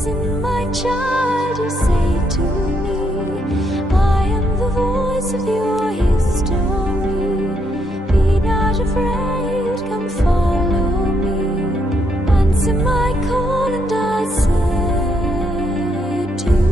Listen, my child, you say to me, I am the voice of your history. Be not afraid, come follow me. Answer my call and I said to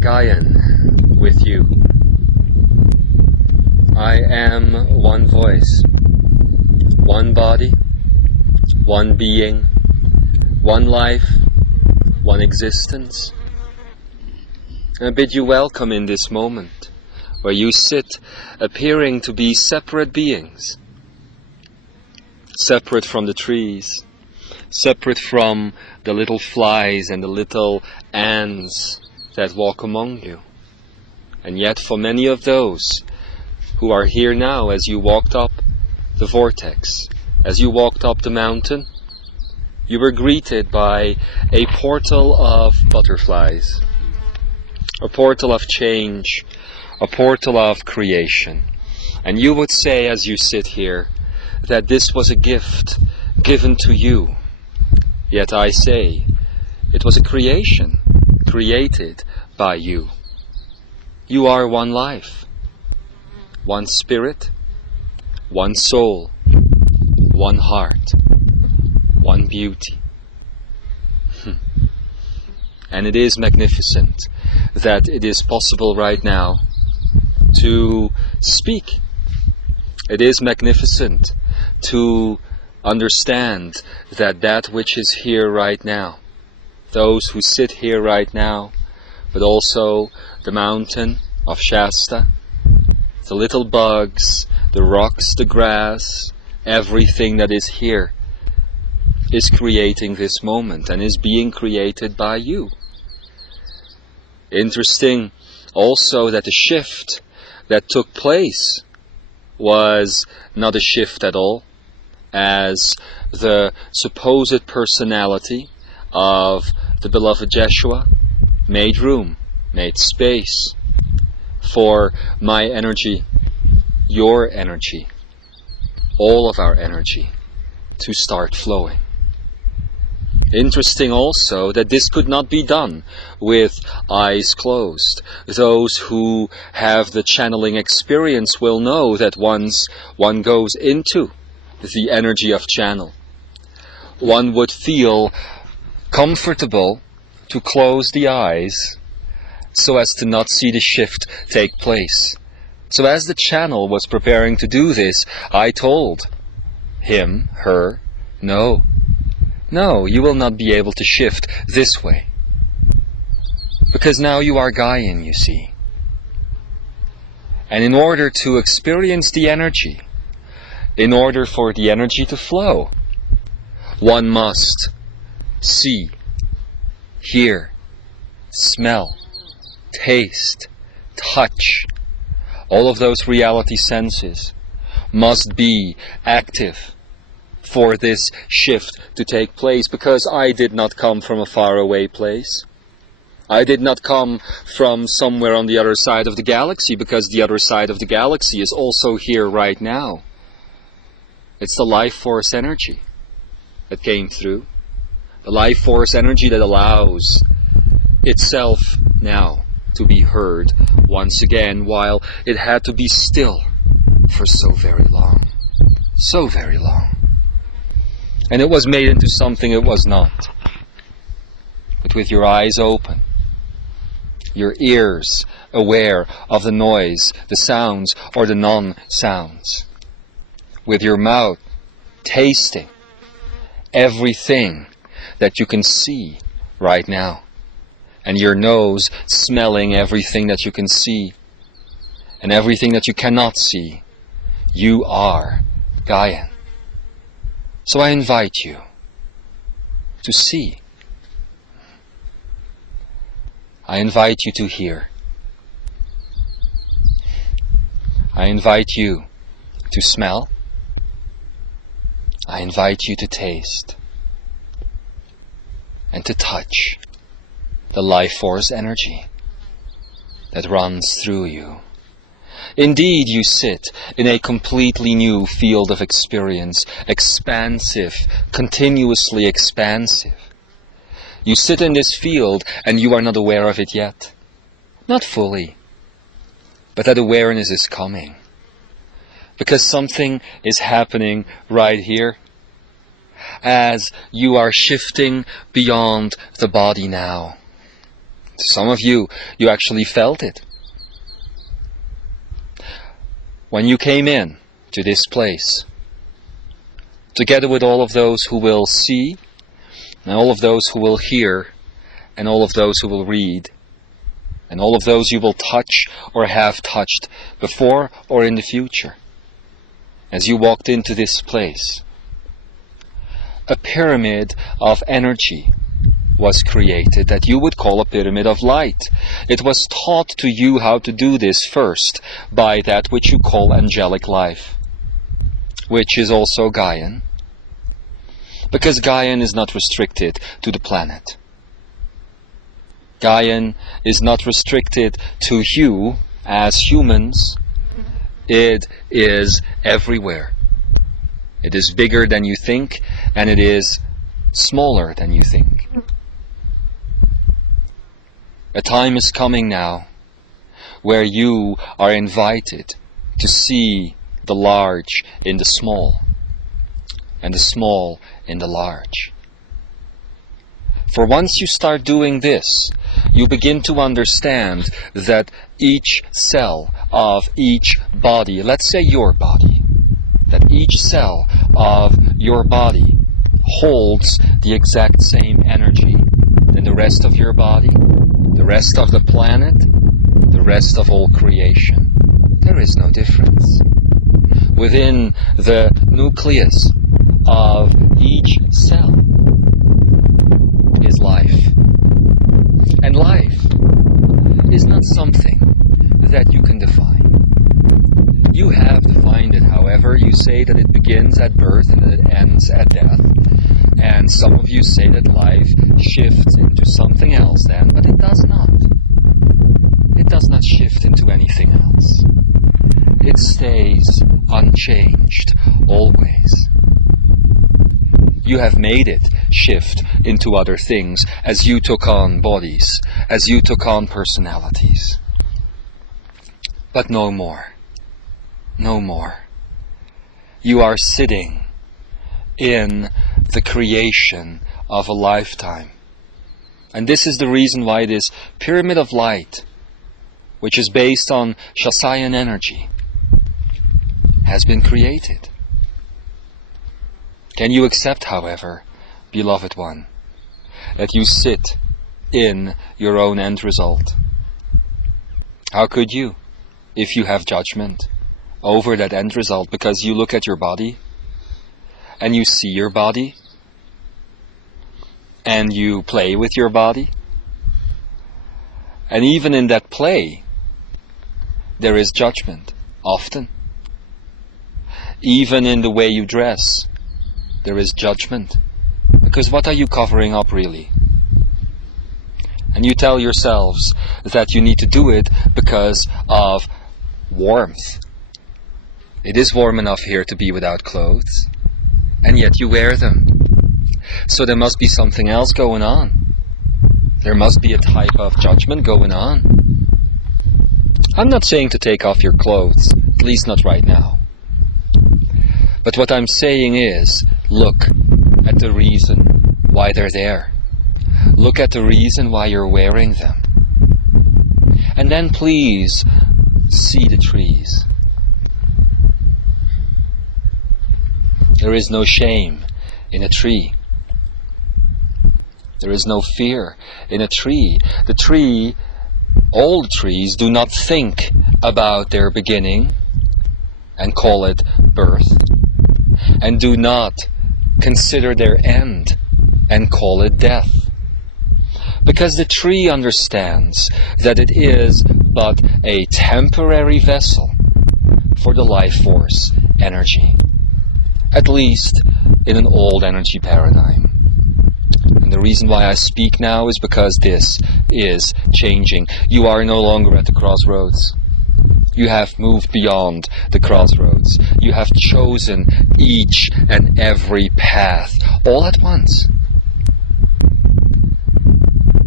Gaian with you. I am one voice, one body, one being, one life, one existence. I bid you welcome in this moment, where you sit appearing to be separate beings, separate from the trees, separate from the little flies and the little ants that walk among you. And yet for many of those who are here now, as you walked up the vortex, as you walked up the mountain, you were greeted by a portal of butterflies, a portal of change, a portal of creation. And you would say, as you sit here, that this was a gift given to you. Yet I say, it was a creation created by you. You are one life, one spirit, one soul, one heart, one beauty. And it is magnificent that it is possible right now to speak. It is magnificent to understand that that which is here right now, those who sit here right now, but also the mountain of Shasta, the little bugs, the rocks, the grass, everything that is here is creating this moment and is being created by you. Interesting also that the shift that took place was not a shift at all, as the supposed personality of the beloved Jeshua made room, made space for my energy, your energy, all of our energy to start flowing. Interesting also that this could not be done with eyes closed. Those who have the channeling experience will know that once one goes into the energy of channel, one would feel comfortable to close the eyes so as to not see the shift take place. So as the channel was preparing to do this, I told him, her, no, you will not be able to shift this way. Because now you are Gaian, you see. And in order to experience the energy, in order for the energy to flow, one must see, hear, smell, taste, touch. All of those reality senses must be active for this shift to take place, because I did not come from a faraway place. I did not come from somewhere on the other side of the galaxy, because the other side of the galaxy is also here right now. It's the life force energy that came through. The life force energy that allows itself now to be heard once again, while it had to be still for so very long. So very long. And it was made into something it was not. But with your eyes open, your ears aware of the noise, the sounds or the non-sounds, with your mouth tasting everything that you can see right now, and your nose smelling everything that you can see and everything that you cannot see, you are Gaian. So I invite you to see. I invite you to hear. I invite you to smell. I invite you to taste and to touch the life force energy that runs through you. Indeed, you sit in a completely new field of experience, expansive, continuously expansive. You sit in this field and you are not aware of it yet. Not fully. But that awareness is coming. Because something is happening right here. As you are shifting beyond the body now. Some of you actually felt it. When you came in to this place, together with all of those who will see, and all of those who will hear, and all of those who will read, and all of those you will touch or have touched before or in the future, as you walked into this place, a pyramid of energy was created that you would call a pyramid of light. It was taught to you how to do this first by that which you call angelic life, which is also Gaian, because Gaian is not restricted to the planet. Gaian is not restricted to you as humans. It is everywhere. It is bigger than you think, and it is smaller than you think. A time is coming now where you are invited to see the large in the small, and the small in the large. For once you start doing this, you begin to understand that each cell of each body, let's say your body, that each cell of your body holds the exact same energy than the rest of your body, the rest of the planet, the rest of all creation. There is no difference. Within the nucleus of each cell is life. And life is not something that you can define. You have defined it, however. You say that it begins at birth and that it ends at death. And some of you say that life shifts into something else then, but it does not. It does not shift into anything else. It stays unchanged, always. You have made it shift into other things as you took on bodies, as you took on personalities. But no more. No more. You are sitting in the creation of a lifetime. And this is the reason why this pyramid of light, which is based on Shasayan energy, has been created. Can you accept, however, beloved one, that you sit in your own end result? How could you, if you have judgment over that end result, because you look at your body and you see your body and you play with your body, and even in that play there is judgment often. Even in the way you dress there is judgment, because what are you covering up really? And you tell yourselves that you need to do it because of warmth. It is warm enough here to be without clothes, and yet you wear them. So there must be something else going on. There must be a type of judgment going on. I'm not saying to take off your clothes, at least not right now. But what I'm saying is, look at the reason why they're there. Look at the reason why you're wearing them. And then please see the trees. There is no shame in a tree. There is no fear in a tree. The tree, all the trees, do not think about their beginning and call it birth, and do not consider their end and call it death. Because the tree understands that it is but a temporary vessel for the life force energy, at least in an old energy paradigm. And the reason why I speak now is because this is changing. You are no longer at the crossroads. You have moved beyond the crossroads. You have chosen each and every path all at once.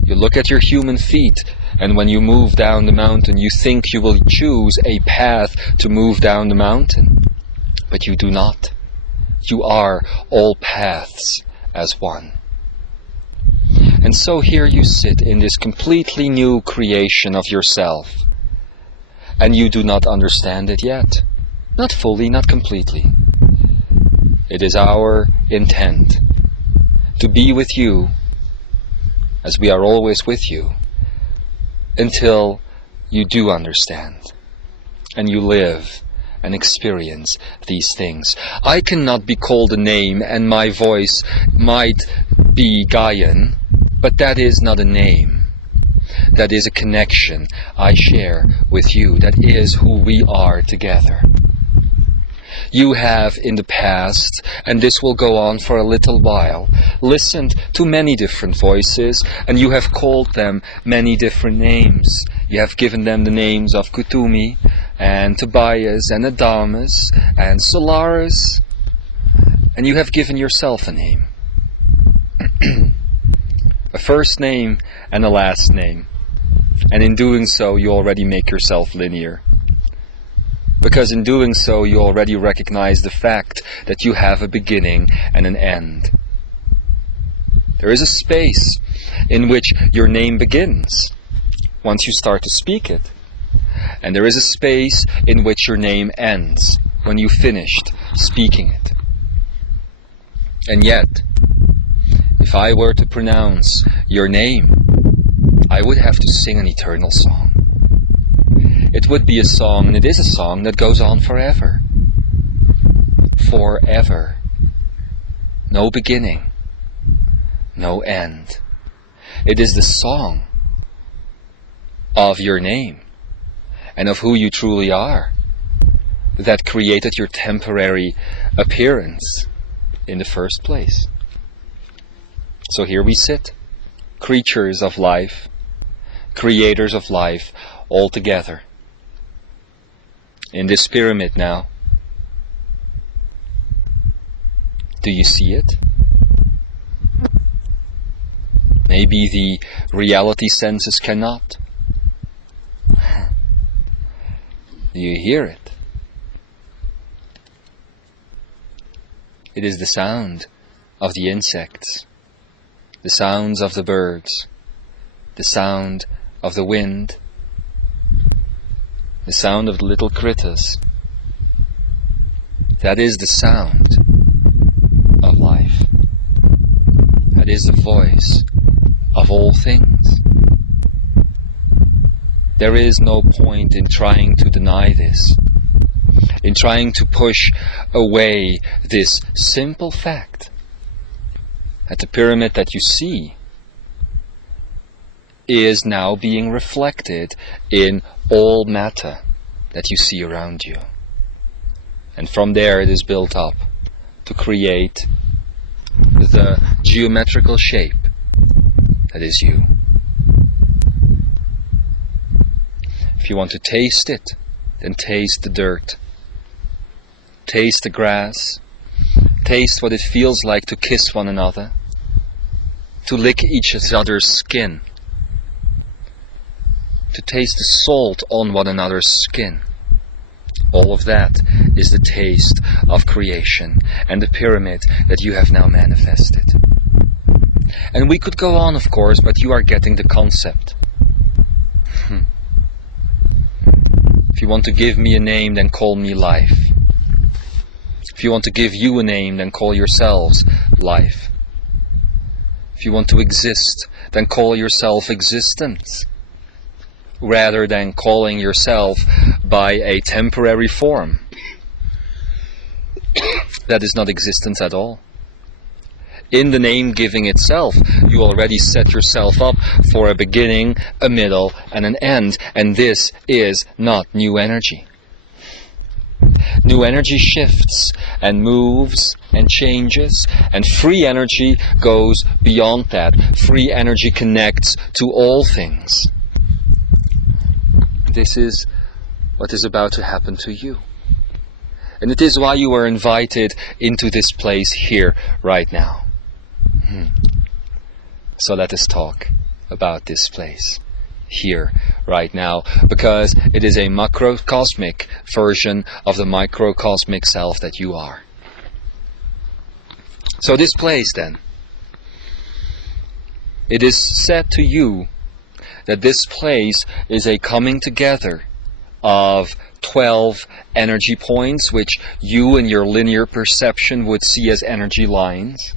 You look at your human feet, and when you move down the mountain, you think you will choose a path to move down the mountain. But you do not. You are all paths as one. And so here you sit in this completely new creation of yourself. And you do not understand it yet. Not fully, not completely. It is our intent to be with you, as we are always with you, until you do understand and you live and experience these things. I cannot be called a name, and my voice might be Gaian, but that is not a name. That is a connection I share with you. That is who we are together. You have in the past, and this will go on for a little while, listened to many different voices, and you have called them many different names. You have given them the names of Kutumi, and Tobias, and Adamus, and Solaris, and you have given yourself a name. A first name and a last name. And in doing so, you already make yourself linear. Because in doing so, you already recognize the fact that you have a beginning and an end. There is a space in which your name begins, once you start to speak it. And there is a space in which your name ends, when you finished speaking it. And yet, if I were to pronounce your name, I would have to sing an eternal song. It would be a song, and it is a song that goes on forever. Forever. No beginning. No end. It is the song of your name and of who you truly are that created your temporary appearance in the first place. So here we sit, creatures of life, creators of life, all together. In this pyramid now. Do you see it? Maybe the reality senses cannot. Do you hear it? It is the sound of the insects, the sounds of the birds, the sound of the wind, the sound of the little critters. That is the sound of life. That is the voice of all things. There is no point in trying to deny this, in trying to push away this simple fact that the pyramid that you see is now being reflected in all matter that you see around you. And from there it is built up to create the geometrical shape that is you. If you want to taste it, then taste the dirt. Taste the grass. Taste what it feels like to kiss one another, to lick each other's skin, to taste the salt on one another's skin. All of that is the taste of creation and the pyramid that you have now manifested. And we could go on, of course, but you are getting the concept. If you want to give me a name, then call me life. If you want to give you a name, then call yourselves life. If you want to exist, then call yourself existence, rather than calling yourself by a temporary form. That is not existence at all. In the name giving itself, you already set yourself up for a beginning, a middle, and an end, and this is not new energy. New energy shifts and moves and changes, and free energy goes beyond that. Free energy connects to all things. This is what is about to happen to you. And it is why you are invited into this place here, right now. So let us talk about this place here, right now, because it is a macrocosmic version of the microcosmic self that you are. So this place then, it is said to you that this place is a coming together of 12 energy points, which you in your linear perception would see as energy lines.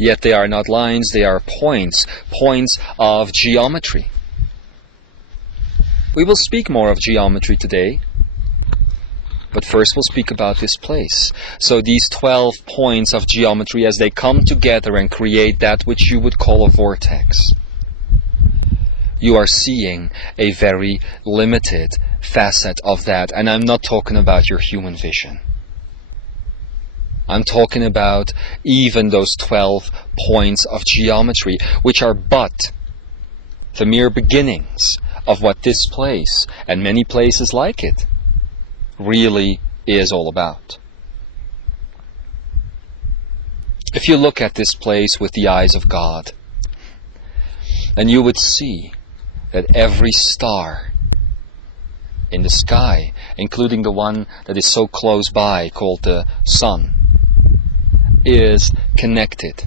Yet they are not lines, they are points, points of geometry. We will speak more of geometry today, but first we'll speak about this place. So these 12 points of geometry, as they come together and create that which you would call a vortex, you are seeing a very limited facet of that. And I'm not talking about your human vision. I'm talking about even those 12 points of geometry, which are but the mere beginnings of what this place, and many places like it, really is all about. If you look at this place with the eyes of God, then you would see that every star in the sky, including the one that is so close by, called the sun, is connected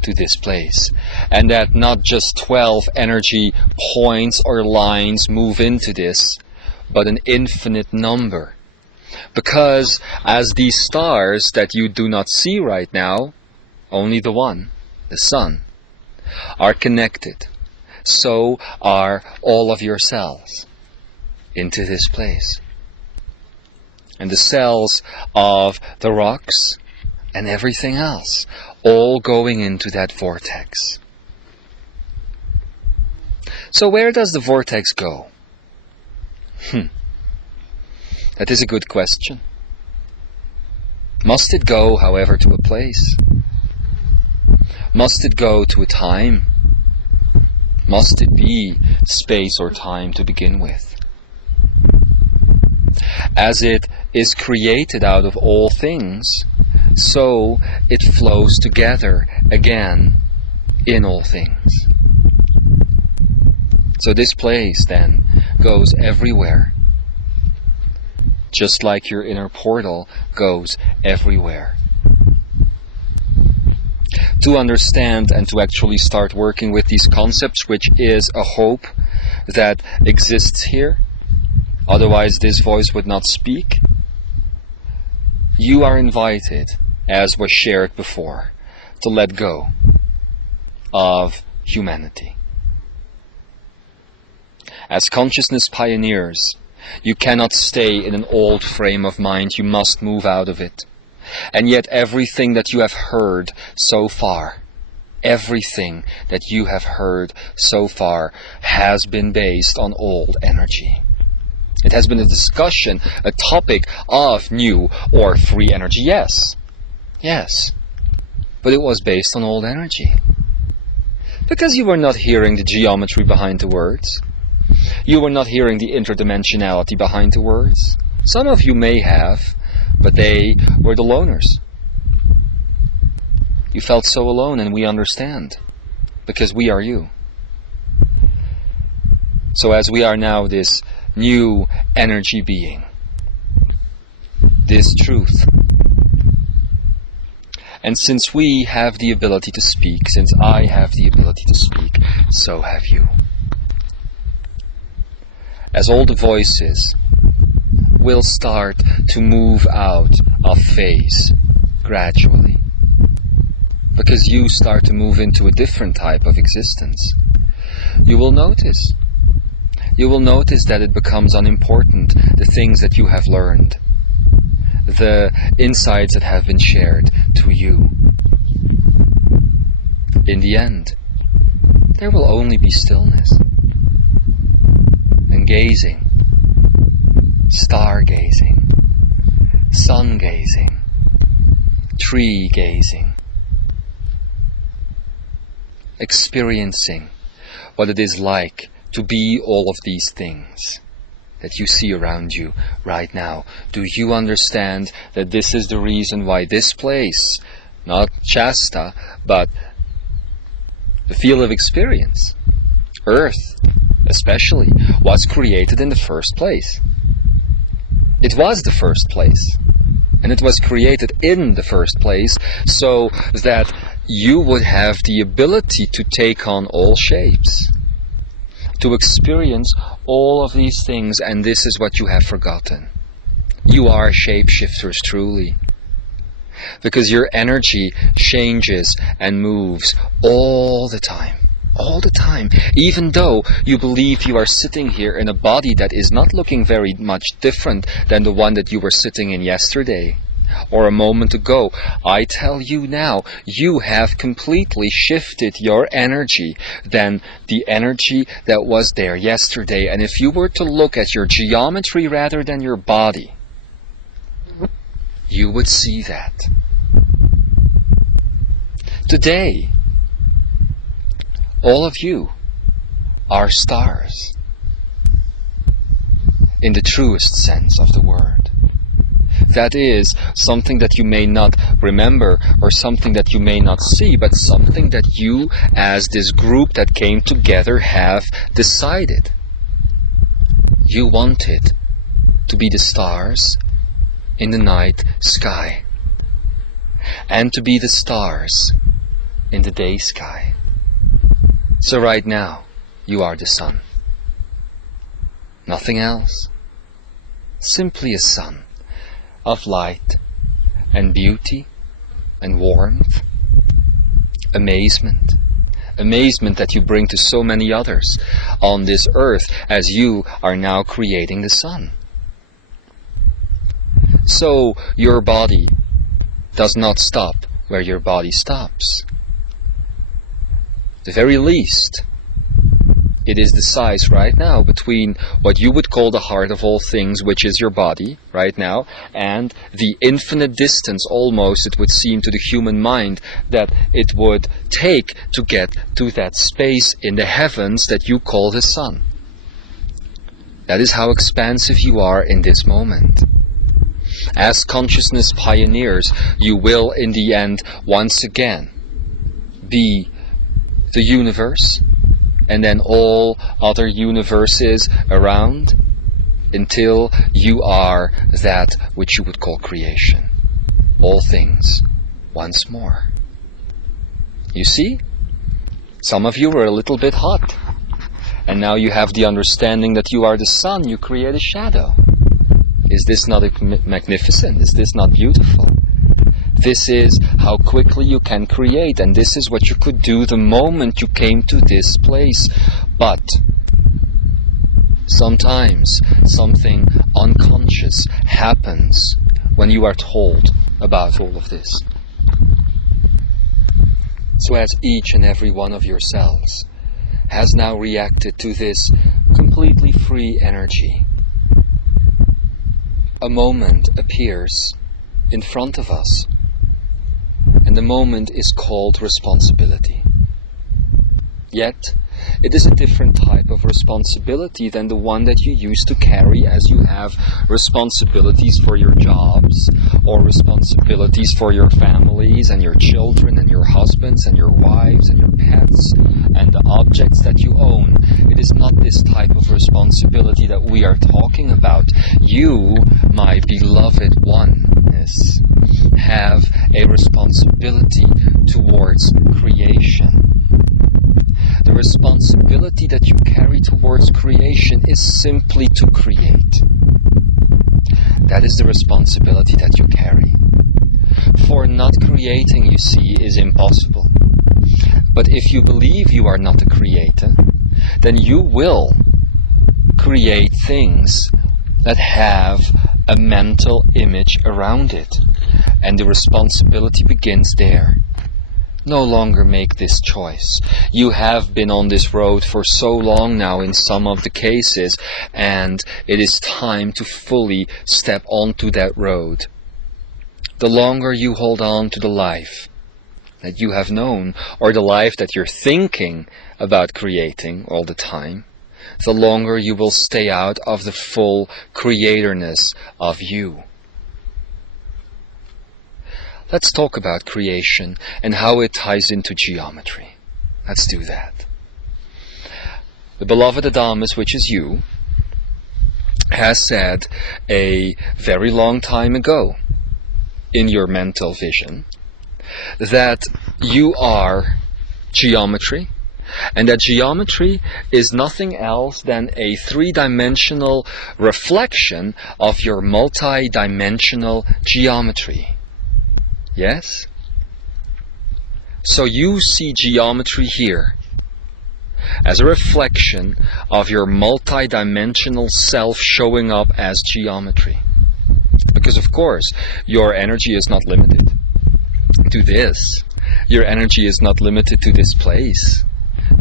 to this place, and that not just 12 energy points or lines move into this, but an infinite number. Because as these stars that you do not see right now, only the one, the sun, are connected, so are all of your cells into this place. And the cells of the rocks and everything else, all going into that vortex. So where does the vortex go? That is a good question. Must it go, however, to a place? Must it go to a time? Must it be space or time to begin with? As it is created out of all things, so it flows together again in all things. So this place then goes everywhere, just like your inner portal goes everywhere. to understand and to actually start working with these concepts, which is a hope that exists here. Otherwise this voice would not speak. You are invited, as was shared before, to let go of humanity. As consciousness pioneers, you cannot stay in an old frame of mind. You must move out of it. And yet everything that you have heard so far, everything that you have heard so far has been based on old energy. It has been a discussion, a topic of new or free energy. Yes, but it was based on old energy. Because you were not hearing the geometry behind the words. You were not hearing the interdimensionality behind the words. Some of you may have, but they were the loners. You felt so alone, and we understand, because we are you. So as we are now this new energy being, this truth, and since we have the ability to speak, since I have the ability to speak, so have you. As all the voices will start to move out of phase gradually, because you start to move into a different type of existence, you will notice that it becomes unimportant, the things that you have learned, the insights that have been shared to you. In the end, there will only be stillness and gazing, stargazing, sun gazing, tree gazing, experiencing what it is like to be all of these things that you see around you right now. Do you understand that this is the reason why this place, not Shasta, but the field of experience, Earth especially, was created in the first place? It was the first place, and it was created in the first place so that you would have the ability to take on all shapes, to experience all of these things. And this is what you have forgotten. You are shapeshifters truly, because your energy changes and moves all the time. All the time, even though you believe you are sitting here in a body that is not looking very much different than the one that you were sitting in yesterday or a moment ago. I tell you now, you have completely shifted your energy than the energy that was there yesterday. And if you were to look at your geometry rather than your body, you would see that. Today, all of you are stars, in the truest sense of the word. That is something that you may not remember, or something that you may not see, but something that you, as this group that came together, have decided. You wanted to be the stars in the night sky, and to be the stars in the day sky. So right now, you are the sun. Nothing else. Simply a sun of light and beauty and warmth, amazement. Amazement that you bring to so many others on this earth as you are now creating the sun. So your body does not stop where your body stops. The very least, it is the size right now between what you would call the heart of all things, which is your body right now, and the infinite distance, almost it would seem to the human mind, that it would take to get to that space in the heavens that you call the sun. That is how expansive you are in this moment. As consciousness pioneers, you will in the end once again be the universe, and then all other universes around, until you are that which you would call creation. All things once more. You see? Some of you were a little bit hot. And now you have the understanding that you are the sun, you create a shadow. Is this not magnificent? Is this not beautiful? This is how quickly you can create, and this is what you could do the moment you came to this place. But sometimes something unconscious happens when you are told about all of this. So as each and every one of your cells has now reacted to this completely free energy, a moment appears in front of us, and the moment is called responsibility. Yet, it is a different type of responsibility than the one that you used to carry as you have responsibilities for your jobs, or responsibilities for your families and your children and your husbands and your wives and your pets and the objects that you own. It is not this type of responsibility that we are talking about. You, my beloved oneness, have a responsibility towards creation. The responsibility that you carry towards creation is simply to create. That is the responsibility that you carry. For not creating, you see, is impossible. But if you believe you are not a creator, then you will create things that have a mental image around it. And the responsibility begins there. No longer make this choice. You have been on this road for so long now in some of the cases, and it is time to fully step onto that road. The longer you hold on to the life that you have known, or the life that you're thinking about creating all the time, the longer you will stay out of the full creatorness of you. Let's talk about creation and how it ties into geometry. Let's do that. The beloved Adamus, which is you, has said a very long time ago in your mental vision that you are geometry, and that geometry is nothing else than a three-dimensional reflection of your multi-dimensional geometry. Yes? So you see geometry here as a reflection of your multi-dimensional self showing up as geometry. Because of course, your energy is not limited to this. Your energy is not limited to this place,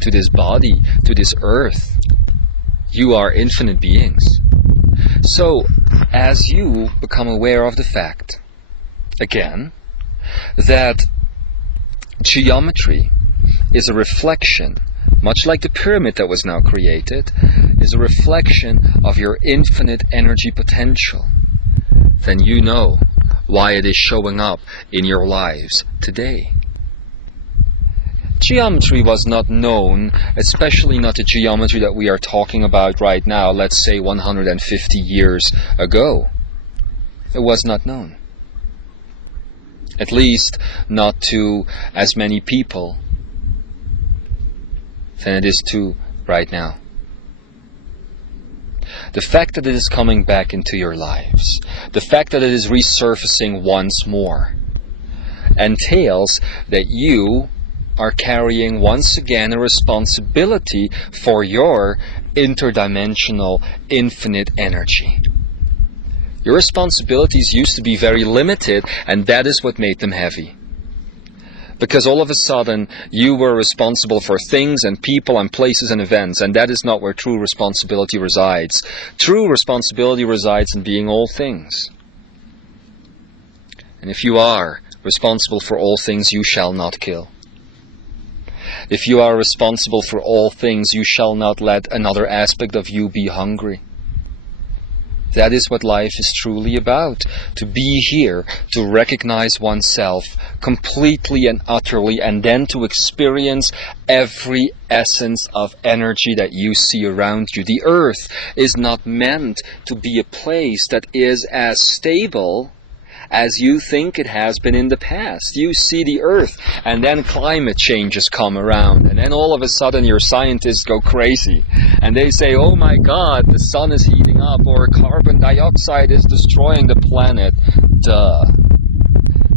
to this body, to this earth. You are infinite beings. So, as you become aware of the fact, again, that geometry is a reflection, much like the pyramid that was now created, is a reflection of your infinite energy potential, then you know why it is showing up in your lives today. Geometry was not known, especially not the geometry that we are talking about right now, let's say 150 years ago. It was not known. At least not to as many people than it is to right now. The fact that it is coming back into your lives, the fact that it is resurfacing once more, entails that you are carrying once again a responsibility for your interdimensional infinite energy. Your responsibilities used to be very limited, and that is what made them heavy. Because all of a sudden, you were responsible for things and people and places and events, and that is not where true responsibility resides. True responsibility resides in being all things. And if you are responsible for all things, you shall not kill. If you are responsible for all things, you shall not let another aspect of you be hungry. That is what life is truly about. To be here, to recognize oneself completely and utterly, and then to experience every essence of energy that you see around you. The earth is not meant to be a place that is as stable as you think it has been in the past. You see the Earth, and then climate changes come around, and then all of a sudden your scientists go crazy, and they say, oh my God, the sun is heating up, or carbon dioxide is destroying the planet. Duh.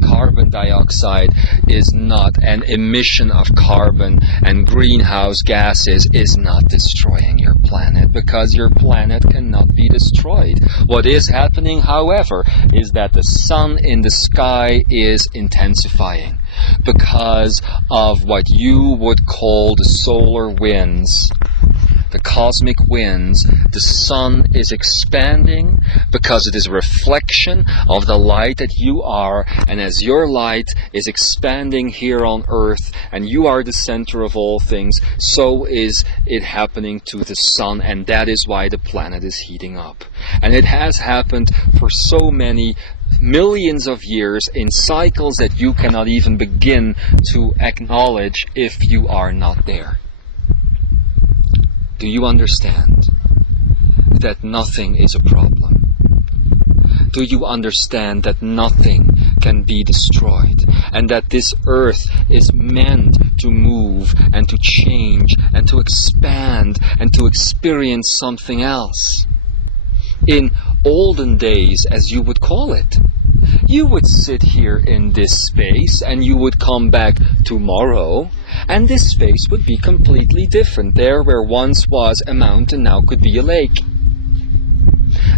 Carbon dioxide is not, an emission of carbon and greenhouse gases is not destroying your planet, because your planet cannot be destroyed. What is happening, however, is that the sun in the sky is intensifying because of what you would call the solar winds. The cosmic winds. The sun is expanding because it is a reflection of the light that you are, and as your light is expanding here on Earth and you are the center of all things, so is it happening to the sun, and that is why the planet is heating up. And it has happened for so many millions of years in cycles that you cannot even begin to acknowledge if you are not there. Do you understand that nothing is a problem? Do you understand that nothing can be destroyed, and that this earth is meant to move and to change and to expand and to experience something else? In olden days, as you would call it, you would sit here in this space and you would come back tomorrow, and this space would be completely different. There where once was a mountain now could be a lake.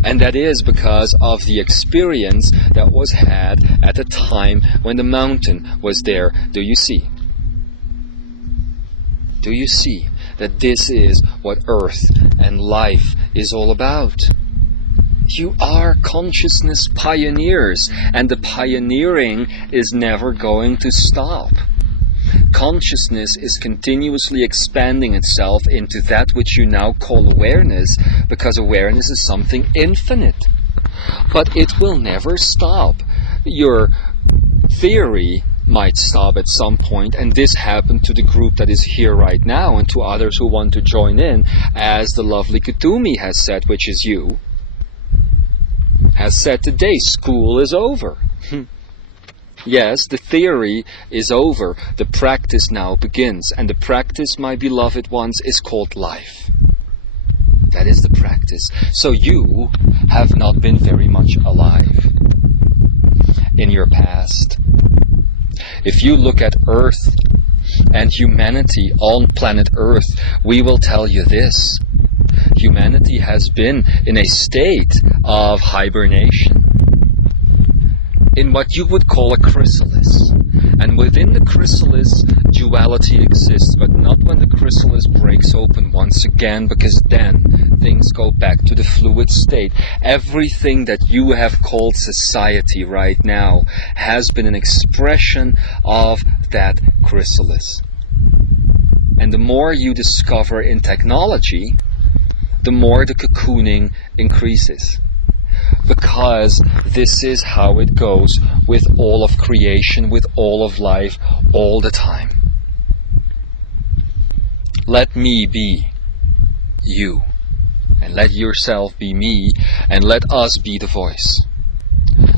And that is because of the experience that was had at the time when the mountain was there. Do you see? Do you see that this is what Earth and life is all about? You are consciousness pioneers, and the pioneering is never going to stop. Consciousness is continuously expanding itself into that which you now call awareness, because awareness is something infinite. But it will never stop. Your theory might stop at some point, and this happened to the group that is here right now and to others who want to join in, as the lovely Kutumi has said, which is you, has said today, school is over. Yes, the theory is over. The practice now begins. And the practice, my beloved ones, is called life. That is the practice. So you have not been very much alive in your past. If you look at Earth and humanity on planet Earth, we will tell you this. Humanity has been in a state of hibernation, in what you would call a chrysalis. And within the chrysalis, duality exists, but not when the chrysalis breaks open once again, because then things go back to the fluid state. Everything that you have called society right now has been an expression of that chrysalis. And the more you discover in technology, the more the cocooning increases. Because this is how it goes with all of creation, with all of life, all the time. Let me be you, and let yourself be me, and let us be the voice.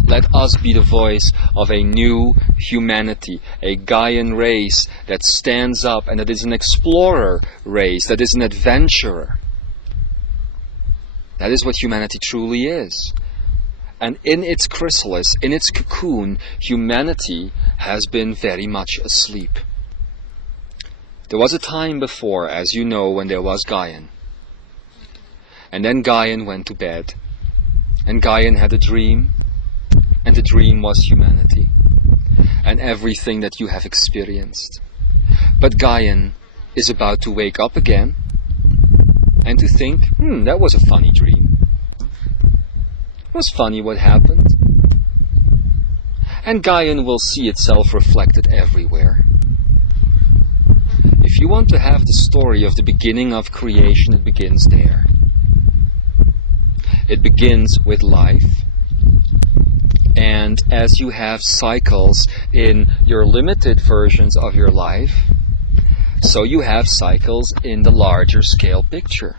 Let us be the voice of a new humanity, a Gaian race that stands up and that is an explorer race, that is an adventurer. That is what humanity truly is. And in its chrysalis, in its cocoon, humanity has been very much asleep. There was a time before, as you know, when there was Gaian. And then Gaian went to bed. And Gaian had a dream. And the dream was humanity. And everything that you have experienced. But Gaian is about to wake up again. And to think, that was a funny dream. It was funny what happened. And Gaian will see itself reflected everywhere. If you want to have the story of the beginning of creation, it begins there. It begins with life. And as you have cycles in your limited versions of your life, so you have cycles in the larger scale picture.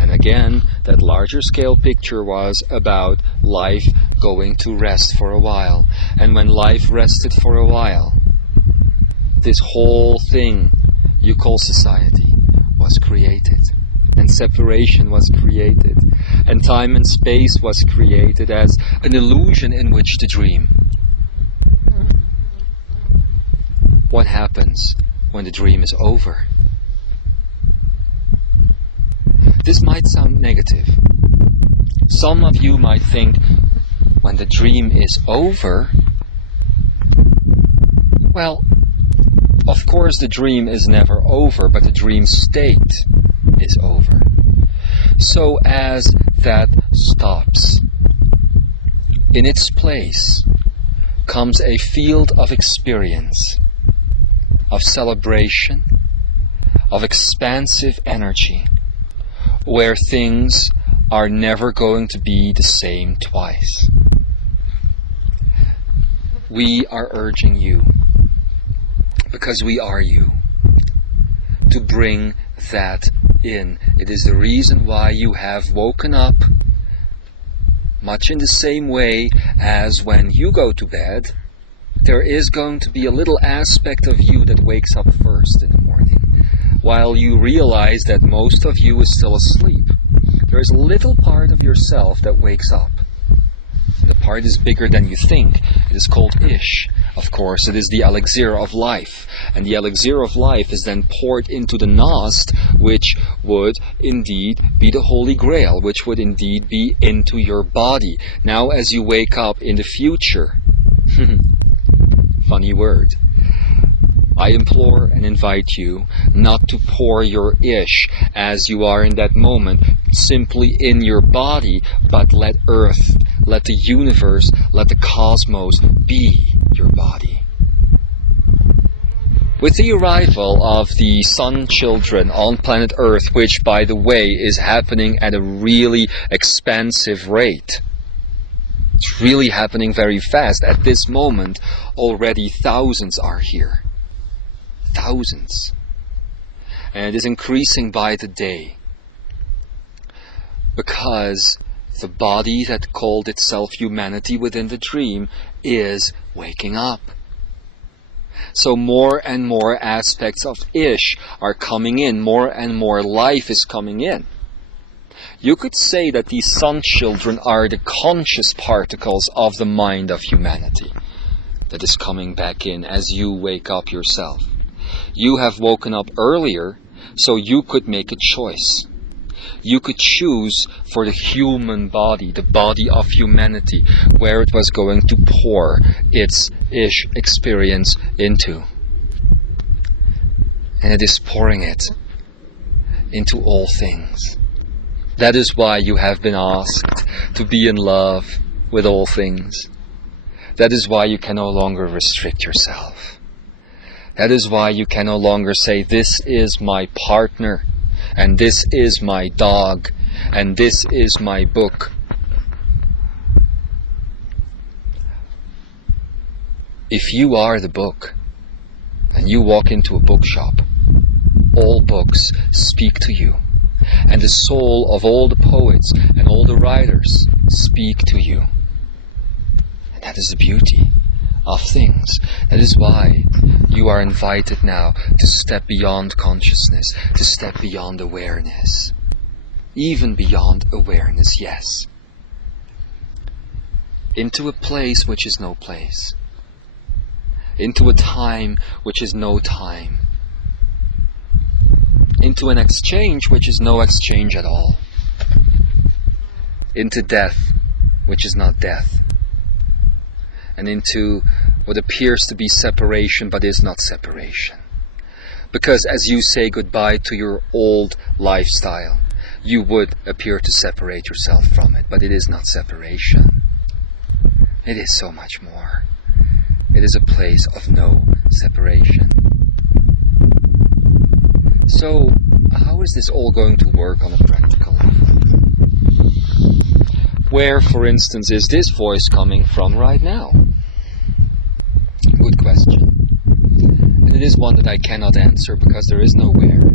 And again, that larger scale picture was about life going to rest for a while. And when life rested for a while, this whole thing you call society was created. And separation was created. And time and space was created as an illusion in which to dream. What happens when the dream is over? This might sound negative. Some of you might think, when the dream is over, well, of course the dream is never over, but the dream state is over. So as that stops, in its place comes a field of experience, of celebration, of expansive energy, where things are never going to be the same twice. We are urging you, because we are you, to bring that in. It is the reason why you have woken up much in the same way as when you go to bed. There is going to be a little aspect of you that wakes up first in the morning, while you realize that most of you is still asleep. There is a little part of yourself that wakes up. And the part is bigger than you think. It is called Ish. Of course, it is the elixir of life. And the elixir of life is then poured into the Nast, which would indeed be the Holy Grail, which would indeed be into your body. Now as you wake up in the future, funny word, I implore and invite you not to pour your Ish as you are in that moment simply in your body, but let Earth, let the universe, let the cosmos be your body. With the arrival of the sun children on planet Earth, which by the way is happening at a really expansive rate, it's really happening very fast. At this moment, already thousands are here. Thousands. And it is increasing by the day. Because the body that called itself humanity within the dream is waking up. So more and more aspects of Ish are coming in. More and more life is coming in. You could say that these sun children are the conscious particles of the mind of humanity that is coming back in as you wake up yourself. You have woken up earlier, so you could make a choice. You could choose for the human body, the body of humanity, where it was going to pour its Ish experience into. And it is pouring it into all things. That is why you have been asked to be in love with all things. That is why you can no longer restrict yourself. That is why you can no longer say, this is my partner, and this is my dog, and this is my book. If you are the book, and you walk into a bookshop, all books speak to you. And the soul of all the poets and all the writers speak to you. And that is the beauty of things. That is why you are invited now to step beyond consciousness, to step beyond awareness. Even beyond awareness, yes. Into a place which is no place. Into a time which is no time. Into an exchange which is no exchange at all. Into death which is not death. And into what appears to be separation but is not separation. Because as you say goodbye to your old lifestyle, you would appear to separate yourself from it, but it is not separation. It is so much more. It is a place of no separation. So, how is this all going to work on a practical level? Where, for instance, is this voice coming from right now? Good question. And it is one that I cannot answer because there is no where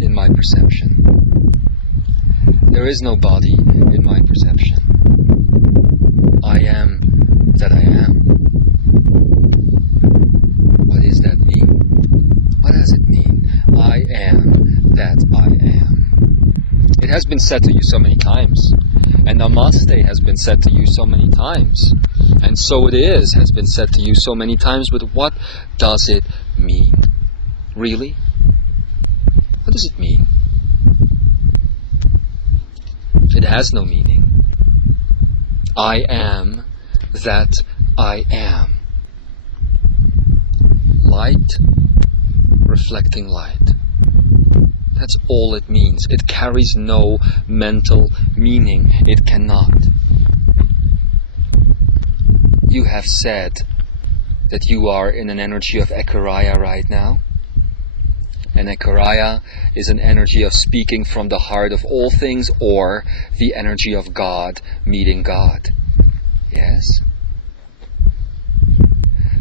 in my perception. There is no body in my perception. I am that I am. What does that mean? What does it mean? I am that I am. It has been said to you so many times. And Namaste has been said to you so many times. And so it is has been said to you so many times. But what does it mean? Really? What does it mean? It has no meaning. I am that I am. Light reflecting light. That's all it means. It carries no mental meaning. It cannot. You have said that you are in an energy of Ekaraya right now. And Ekaraya is an energy of speaking from the heart of all things, or the energy of God meeting God. Yes?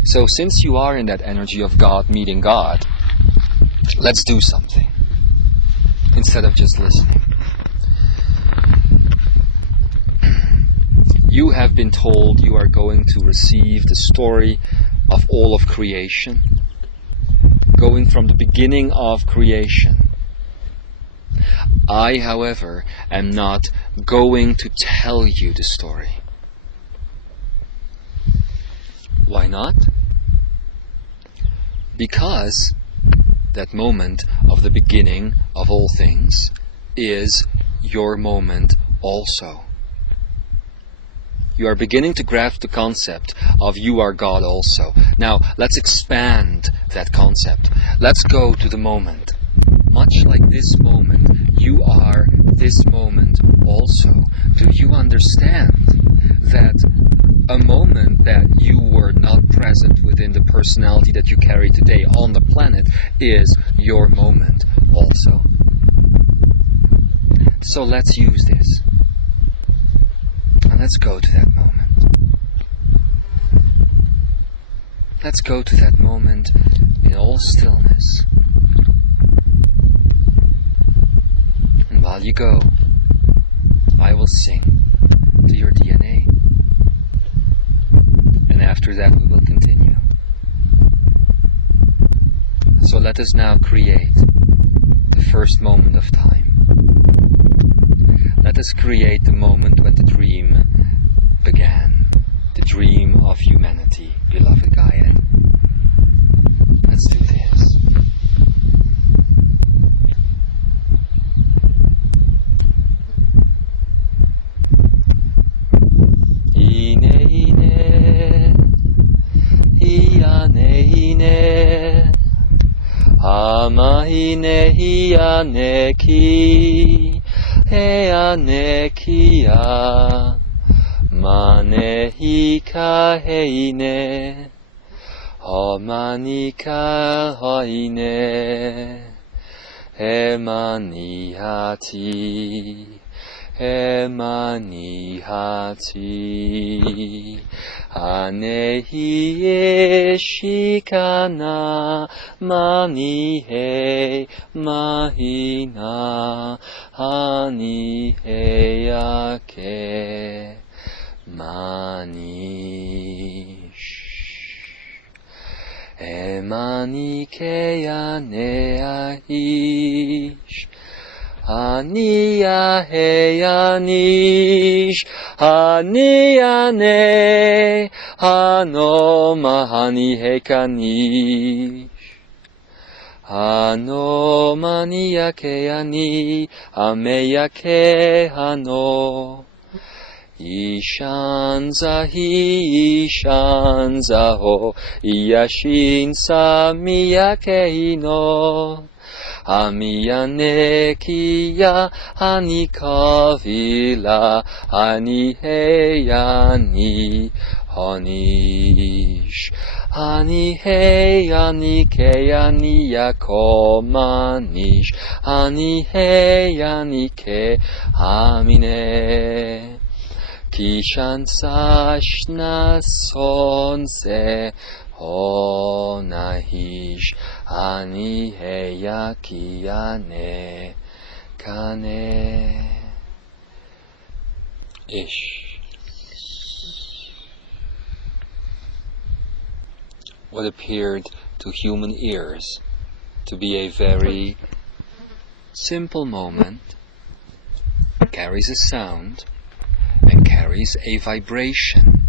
So since you are in that energy of God meeting God, let's do something instead of just listening. You have been told you are going to receive the story of all of creation, going from the beginning of creation. I, however, am not going to tell you the story. Why not? Because that moment of the beginning of all things is your moment also. You are beginning to grasp the concept of you are God also. Now, let's expand that concept. Let's go to the moment. Much like this moment, you are this moment also. Do you understand that a moment that you were not present within the personality that you carry today on the planet is your moment also? So let's use this. And let's go to that moment. Let's go to that moment in all stillness. And while you go, I will sing to your DNA. And after that we will continue. So let us now create the first moment of time. Let us create the moment when the dream began. The dream of humanity, beloved Gaian. Let's do this. Ine ine, iane ine, ama ine iane ki, eane kia, mane hika heine, Hamanika haine, emanihati, emanihati, anehi eshikana, manihe mahina, aniheyake, manish. Emanikeya neaish, ania heyanish, ania ne, hanoma hani hekanish, hanomania keyani, ameya ke hano. Ishanzahi, Ishanzaho, Iyashinsa miyakeino, Amiyanekiya, Hanikavila, Haniheyani, Hanish, Haniheyani, Keyani, Yakomanish, Haniheyani, Ke, Hamine. Kishan sashna sonse honahish ani heya kiyane kane. Ish. What appeared to human ears to be a very simple moment carries a sound and carries a vibration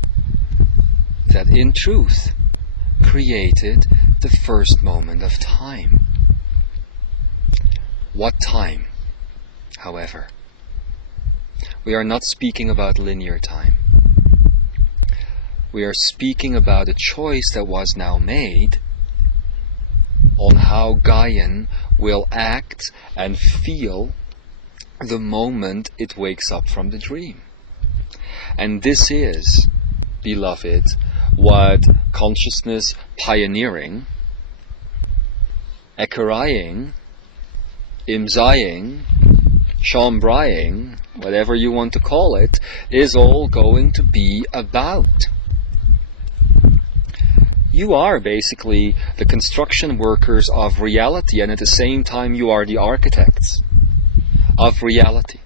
that in truth created the first moment of time. What time, however? We are not speaking about linear time. We are speaking about a choice that was now made on how Gaian will act and feel the moment it wakes up from the dream. And this is, beloved, what consciousness pioneering, Ekaraing, Imzaiing, Shambrying, whatever you want to call it, is all going to be about. You are basically the construction workers of reality, and at the same time you are the architects of reality.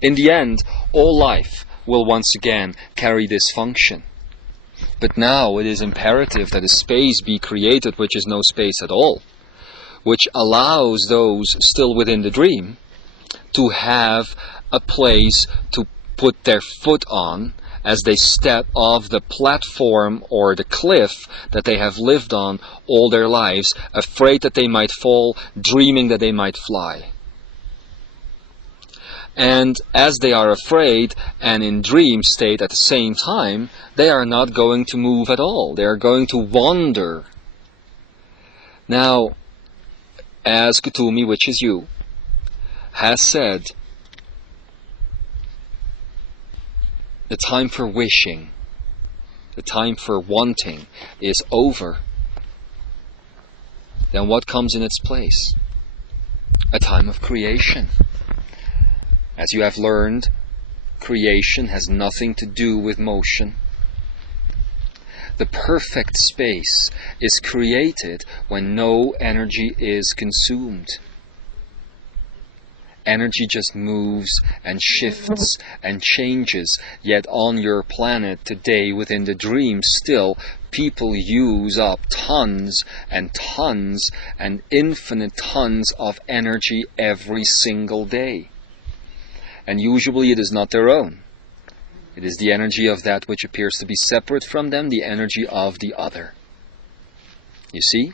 In the end, all life will once again carry this function. But now it is imperative that a space be created which is no space at all, which allows those still within the dream to have a place to put their foot on as they step off the platform or the cliff that they have lived on all their lives, afraid that they might fall, dreaming that they might fly. And as they are afraid and in dream state at the same time, they are not going to move at all. They are going to wander. Now, as Kutumi, which is you, has said, the time for wishing, the time for wanting is over. Then what comes in its place? A time of creation. As you have learned, creation has nothing to do with motion. The perfect space is created when no energy is consumed. Energy just moves and shifts and changes, yet on your planet today, within the dream still, people use up tons and infinite tons of energy every single day. And usually it is not their own. It is the energy of that which appears to be separate from them, the energy of the other. You see?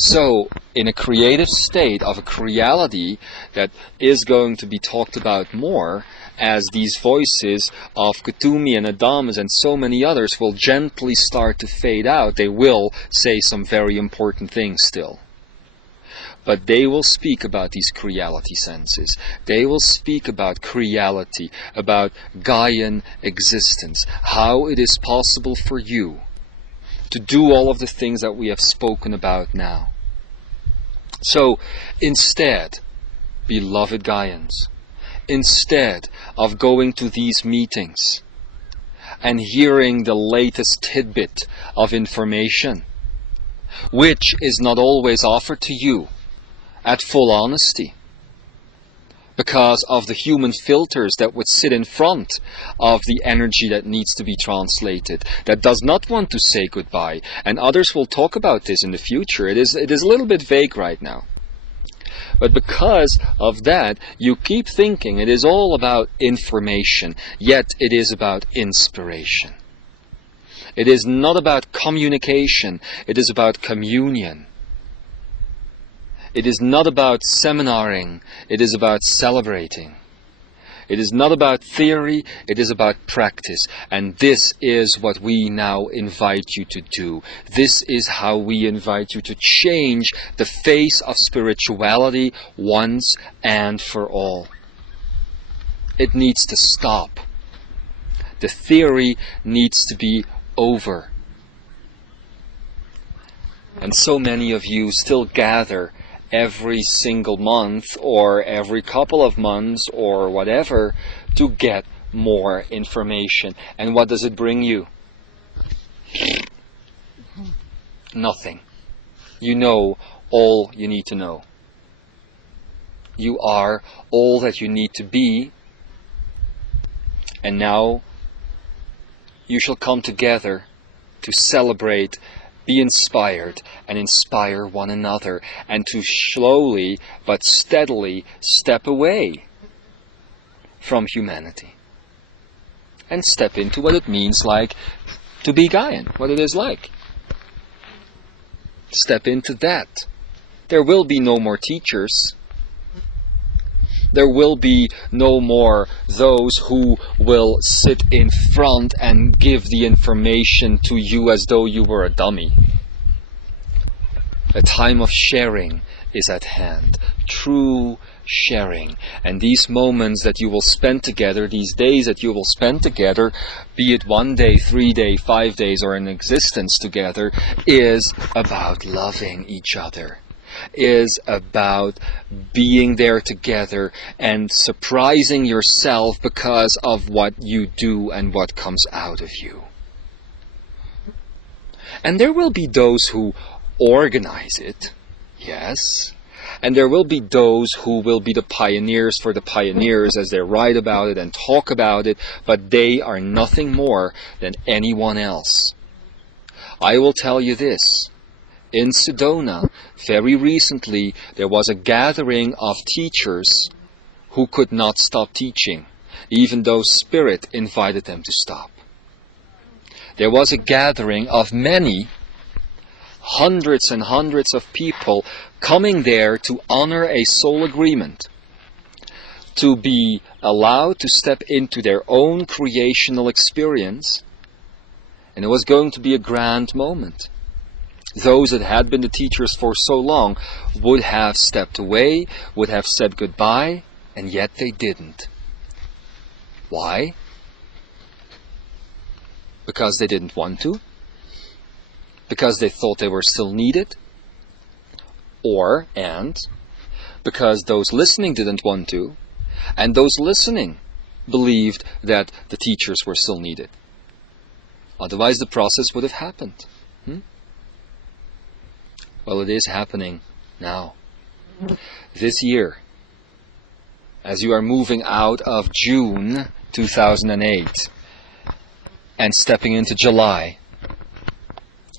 So, in a creative state of a creality that is going to be talked about more, as these voices of Kutumi and Adamas and so many others will gently start to fade out, they will say some very important things still. But they will speak about these creality senses. They will speak about creality, about Gaian existence, how it is possible for you to do all of the things that we have spoken about now. So, instead, beloved Gaians, instead of going to these meetings and hearing the latest tidbit of information, which is not always offered to you at full honesty, because of the human filters that would sit in front of the energy that needs to be translated, that does not want to say goodbye. And others will talk about this in the future. It is a little bit vague right now. But because of that, you keep thinking it is all about information, yet it is about inspiration. It is not about communication, it is about communion. It is not about seminaring, it is about celebrating. It is not about theory, it is about practice. And this is what we now invite you to do. This is how we invite you to change the face of spirituality once and for all. It needs to stop. The theory needs to be over. And so many of you still gather every single month or every couple of months or whatever to get more information. And what does it bring you? Nothing. You know all you need to know. You are all that you need to be And now you shall come together to celebrate, be inspired, and inspire one another, and to slowly but steadily step away from humanity and step into what it means like to be Gaian, what it is like. Step into that. There will be no more teachers. There will be no more those who will sit in front and give the information to you as though you were a dummy. A time of sharing is at hand. True sharing. And these moments that you will spend together, these days that you will spend together, be it 1 day, 3 days, 5 days, or an existence together, is about loving each other. Is about being there together and surprising yourself because of what you do and what comes out of you. And there will be those who organize it, yes, and there will be those who will be the pioneers for the pioneers as they write about it and talk about it, but they are nothing more than anyone else. I will tell you this. In Sedona, very recently, there was a gathering of teachers who could not stop teaching, even though Spirit invited them to stop. There was a gathering of many, hundreds and hundreds of people coming there to honor a soul agreement, to be allowed to step into their own creational experience, and it was going to be a grand moment. Those that had been the teachers for so long would have stepped away, would have said goodbye, and yet they didn't. Why? Because they didn't want to? Because they thought they were still needed? And because those listening didn't want to, and those listening believed that the teachers were still needed. Otherwise the process would have happened. Well, it is happening now. This year, as you are moving out of June 2008 and stepping into July,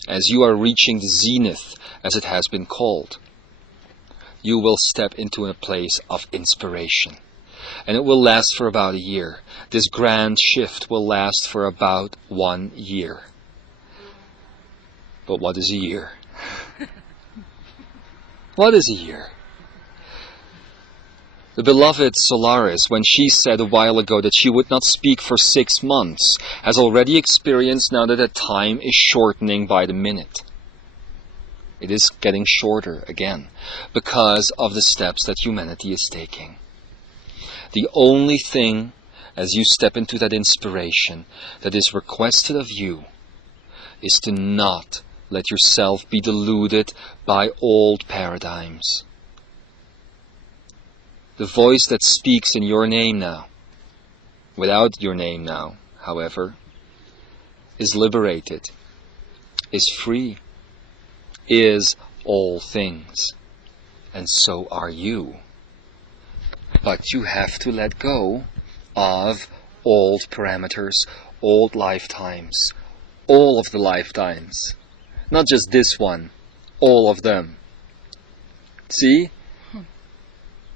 as you are reaching the zenith, as it has been called, you will step into a place of inspiration. And it will last for about a year. This grand shift will last for about 1 year. But what is a year? What is a year? The beloved Solaris, when she said a while ago that she would not speak for 6 months, has already experienced now that the time is shortening by the minute. It is getting shorter again because of the steps that humanity is taking. The only thing, as you step into that inspiration, that is requested of you is to not let yourself be deluded by old paradigms. The voice that speaks in your name now, without your name now, however, is liberated, is free, is all things, and so are you. But you have to let go of old parameters, old lifetimes, all of the lifetimes. Not just this one, all of them. See?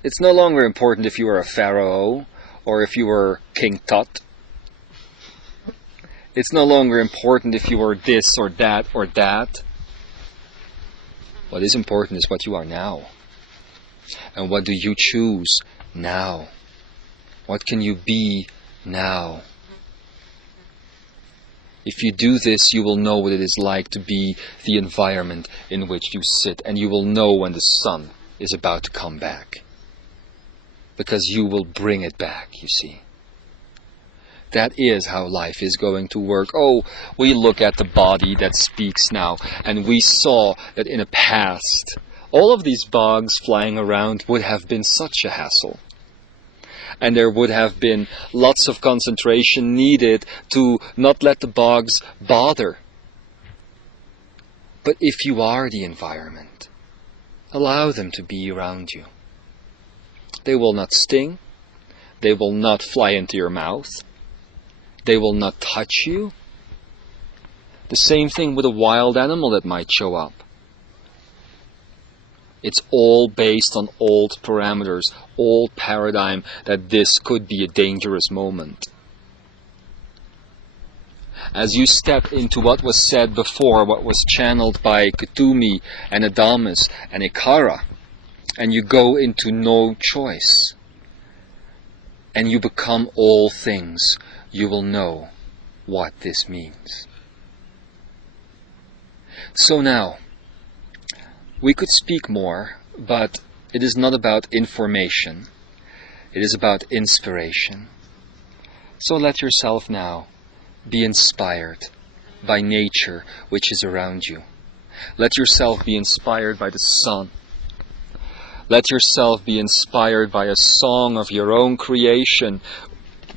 It's no longer important if you were a pharaoh or if you were King Tut. It's no longer important if you were this or that or that. What is important is what you are now. And what do you choose now? What can you be now? If you do this, you will know what it is like to be the environment in which you sit, and you will know when the sun is about to come back. Because you will bring it back, you see. That is how life is going to work. Oh, we look at the body that speaks now, and we saw that in the past, all of these bugs flying around would have been such a hassle. And there would have been lots of concentration needed to not let the bugs bother. But if you are the environment, allow them to be around you. They will not sting. They will not fly into your mouth. They will not touch you. The same thing with a wild animal that might show up. It's all based on old parameters, old paradigm that this could be a dangerous moment. As you step into what was said before, what was channeled by Kutumi and Adamus and Ikara, and you go into no choice, and you become all things, you will know what this means. So now, we could speak more, but it is not about information. It is about inspiration. So let yourself now be inspired by nature which is around you. Let yourself be inspired by the sun. Let yourself be inspired by a song of your own creation,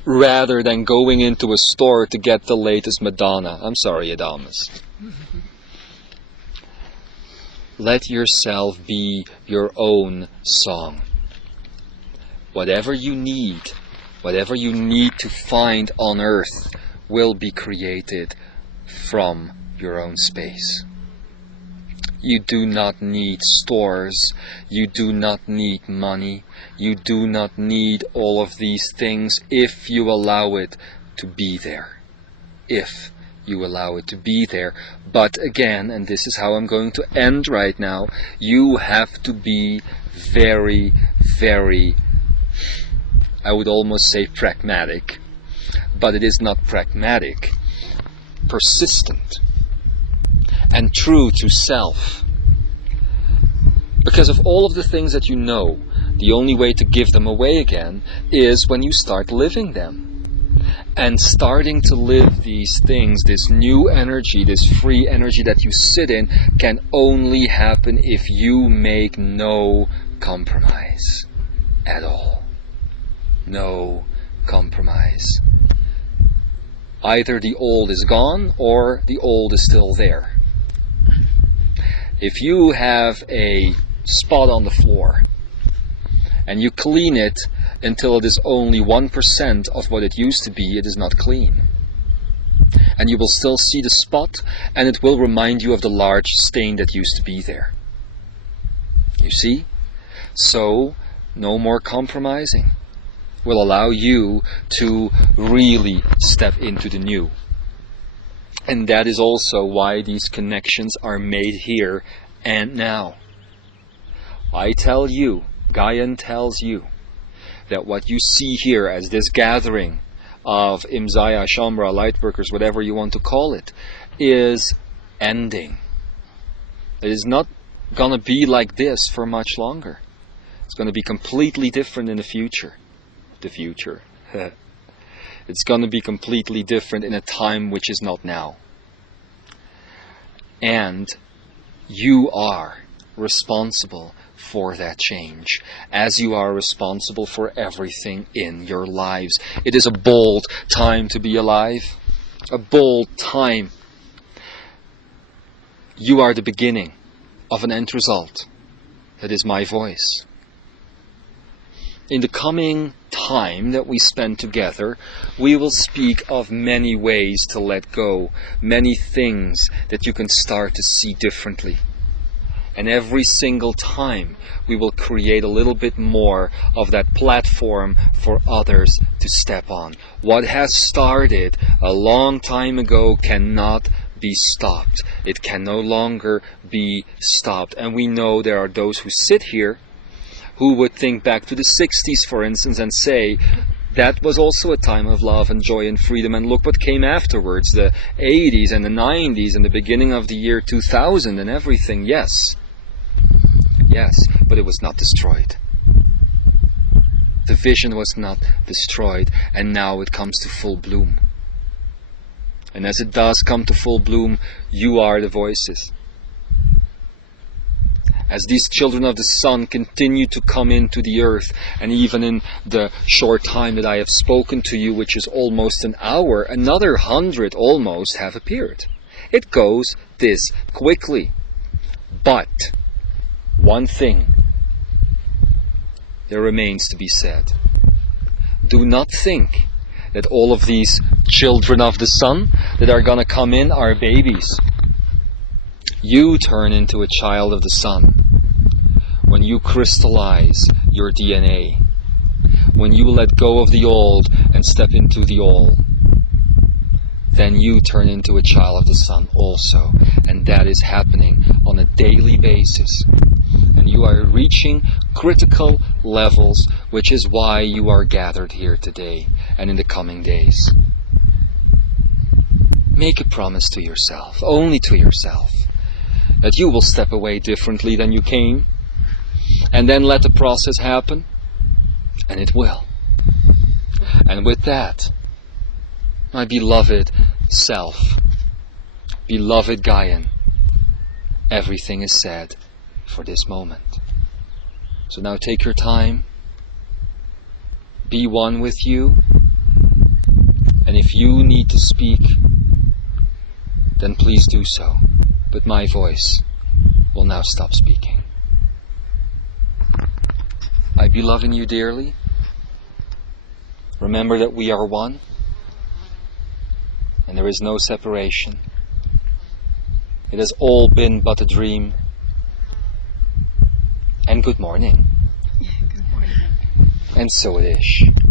rather than going into a store to get the latest Madonna. I'm sorry, Adamus. Let yourself be your own song. Whatever you need to find on earth will be created from your own space. You do not need stores. You do not need money. You do not need all of these things if you allow it to be there. If you allow it to be there. But again, and this is how I'm going to end right now, you have to be very, very, I would almost say pragmatic, but it is not pragmatic, persistent and true to self. Because of all of the things that you know, the only way to give them away again is when you start living them. And starting to live these things, this new energy, this free energy that you sit in, can only happen if you make no compromise at all. No compromise. Either the old is gone or the old is still there. If you have a spot on the floor and you clean it until it is only 1% of what it used to be, it is not clean. And you will still see the spot, and it will remind you of the large stain that used to be there. You see? So, no more compromising will allow you to really step into the new. And that is also why these connections are made here and now. I tell you, Gaian tells you, that what you see here as this gathering of Imzaia, Shambra, Lightworkers, whatever you want to call it, is ending. It is not going to be like this for much longer. It's going to be completely different in the future. The future. It's going to be completely different in a time which is not now. And you are responsible for that change, as you are responsible for everything in your lives. It is a bold time to be alive. A bold time. You are the beginning of an end result. That is my voice. In the coming time that we spend together, we will speak of many ways to let go, many things that you can start to see differently. And every single time we will create a little bit more of that platform for others to step on. What has started a long time ago cannot be stopped. It can no longer be stopped. And we know there are those who sit here who would think back to the 60s, for instance, and say, that was also a time of love and joy and freedom, and look what came afterwards, the 80s and the 90s and the beginning of the year 2000 and everything. Yes, but it was not destroyed. The vision was not destroyed, and now it comes to full bloom. And as it does come to full bloom, you are the voices. As these children of the sun continue to come into the earth, and even in the short time that I have spoken to you, which is almost an hour, another 100 almost have appeared. It goes this quickly. But one thing there remains to be said. Do not think that all of these children of the sun that are gonna come in are babies. You turn into a child of the sun when you crystallize your DNA, when you let go of the old and step into the all. Then you turn into a child of the sun also, and that is happening on a daily basis. And you are reaching critical levels, which is why you are gathered here today and in the coming days. Make a promise to yourself, only to yourself, that you will step away differently than you came, and then let the process happen, and it will. And with that, my beloved self, beloved Gaian, everything is said for this moment. So now take your time, be one with you, and if you need to speak, then please do so. But my voice will now stop speaking. I be loving you dearly. Remember that we are one, and there is no separation. It has all been but a dream. And good morning. Good morning. And so it is.